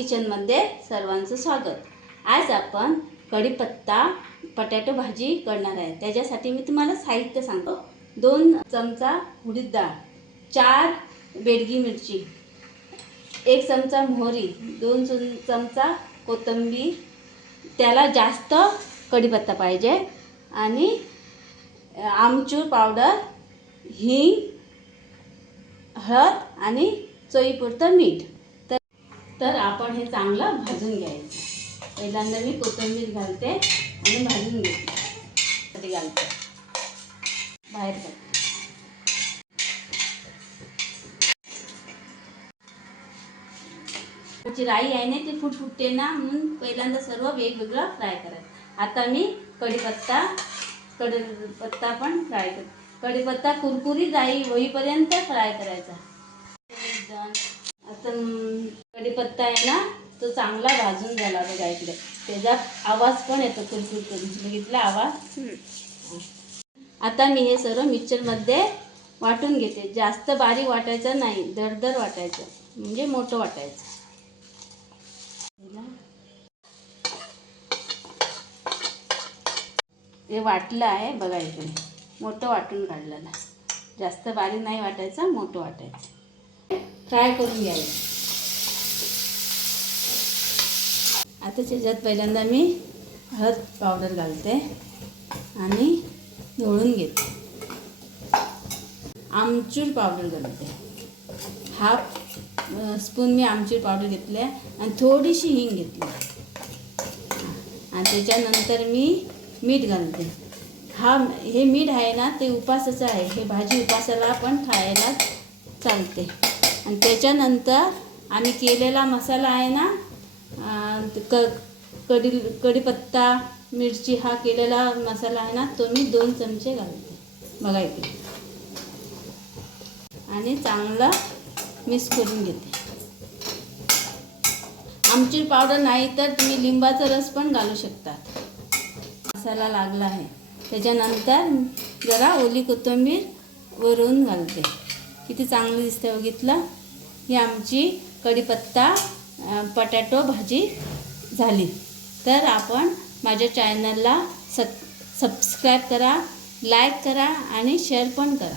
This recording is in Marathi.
किचनमध्ये सर्वांचं स्वागत। आज आपण कढीपत्ता बटाटो भाजी करणार आहे। त्याच्यासाठी मी तुम्हाला साहित्य सांगतो। 2 चमचा उडीद डाळ, 4 बेडगी मिरची, 1 चमचा मोहरी, 2 चमचा कोथिंबीर, त्याला जास्त कढीपत्ता पाहिजे, आणि आमचूर पावडर, हिंग, हळद आणि चवीपुरतं मीठ। तर आपण हे चांगलं भाजून घ्यायचं। पहिल्यांदा मी कोथिंबीर घालते आणि भाजून घेते, घालते बाहेर काढते। जी राई आहे ना ती फुटते ना, म्हणून पहिल्यांदा सर्व वेगवेगळं फ्राय करायचं। आता मी कढीपत्ता पण फ्राय करते। कढीपत्ता कुरकुरीत राई होईपर्यंत फ्राय करायचा। आता कढीपत्ता आहे ना तो चांगला भाजून झाला बघा। इकडे त्याचा आवाज पण येतो, कुरकुर करून बघितला आवाज। आता मी हे सर्व मिक्सरमध्ये वाटून घेते। जास्त बारीक वाटायचं नाही, दरदर वाटायचं, म्हणजे मोठं वाटायचं। हे वाटलं आहे बघा, इकडे मोठं वाटून काढलेलं। जास्त बारीक नाही वाटायचं, मोठं वाटायचं। फ्राय करून घ्यायचं। आता त्याच्यात पहिल्यांदा मी हळद पावडर घालते आणि ढवळून घेते। आमचूर पावडर घालते, 1/2 स्पून मी आमचूर पावडर घेतले आणि थोडीशी हिंग घेतली, आणि त्याच्यानंतर मी मीठ घालते। हे मीठ आहे ना ते उपासाचं आहे, हे भाजी उपासाला पण खायला चालते। आणि त्याच्यानंतर आम्ही केलेला मसाला आहे ना, कढीपत्ता मिरची हा केलेला मसाला आहे ना, तो मी 2 चमचे घालते बघा इकडे, आणि चांगला मिक्स करून घेते। आमचूर पावडर नाही तर तुम्ही लिंबाचा रस पण घालू शकता। मसाला लागला आहे, त्याच्यानंतर जरा ओली कोथिंबीर वरून घालते। किती चांगलं दिसतं बघितलं। ही आमची कढीपत्ता बटाटो भाजी झाली। तर आपण माझ्या चॅनलला सबस्क्राईब करा, लाईक करा आणि शेअर पण करा।